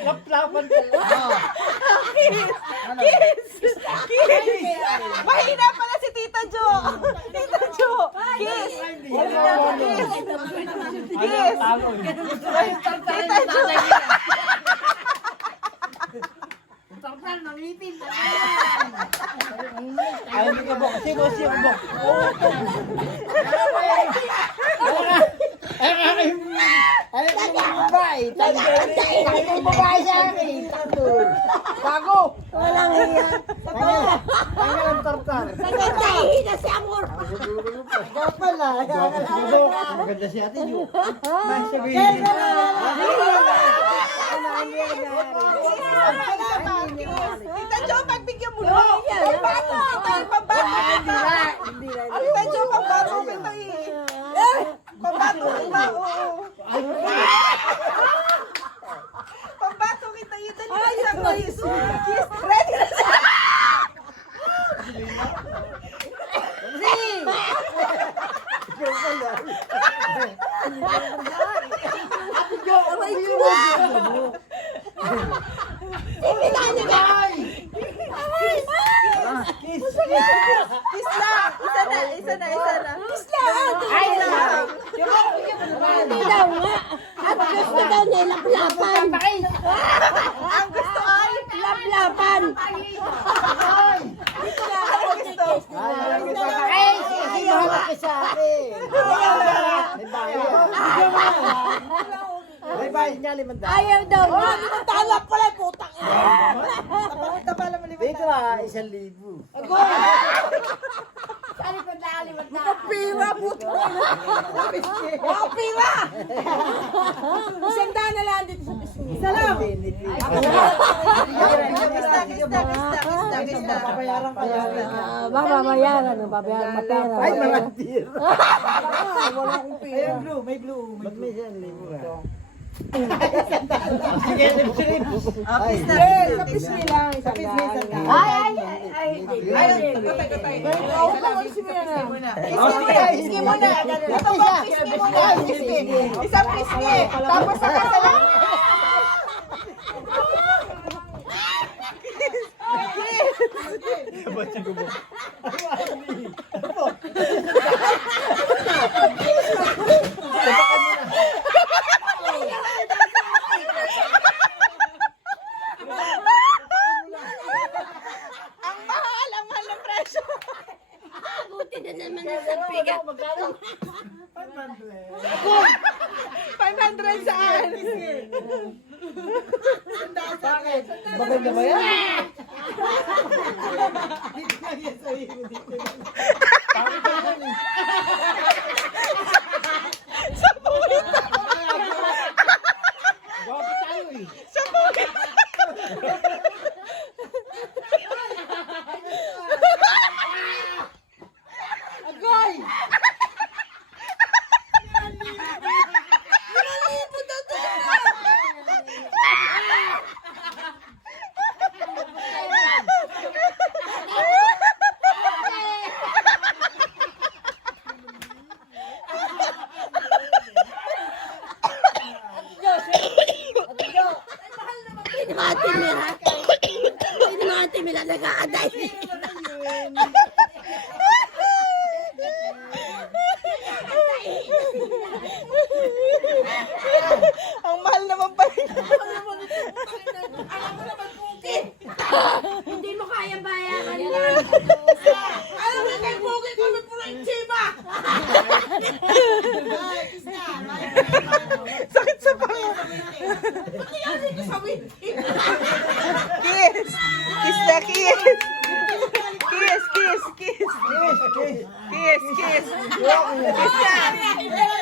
Laplapan ko. Mahina pala si Tita Jo. Tita Jo. Kiss. Kiss. Tita Jo. Ay, hindi ka bok. Sino bok? Ay, babae sa akin. Bago. Walang hiya. Tanggal ang tartar. Nagkakahina si Amor. Pala. Maganda si ate Jo. Sabihin. Tita Jo, pagbigyan mo na. Pambato. Tita Jo, pambato kita eh. Pambato kita, oo. Pambato kita yun. Dali na isang kiss. Kiss. Ready na siya. Ate Jo, kiss. Kiss lang. Isa na. Kiss lang. Ay lang. Hindi daw nga. At gusto daw niya laplapan. Ang gusto ay Laplapan. Ay, mahal ka sa akin. May bayad niya, 500. Ayaw daw nga. talap pala, putang ina. Tapos pala maliban. Dito 1,000. Pira, putang ina. Pira! Isang daan na lang dito sa pisngi. Isa lang. Kista. Papayaran ka yan. Babayaran. Babayaran matera. Ay, mga tir. Wala akong pira. Ay, blue. May blue. Ba't may 1,000? Sige, lips. Ay, Sa pisngi lang. Sa pisngi lang. Pisngi muna. Ito ba, pisngi muna. Isang pisngi. Tapos sa kasalan. Ang mahal ng presyo. Buti na naman sa pigat. 500 saan? bakit? Maganda ba yan? Timila nag-aaday. Ang mahal naman pa rin. Alam mo naman, Pugi. Hindi mo kaya bayaran yan. Alam mo kay Pugi, kami pula yung chiba. Sakit sa panga. Nangyari ko sa winti. Kiss! Kiss na kiss! Kiss, kiss, kiss! Kiss, kiss! Kiss na!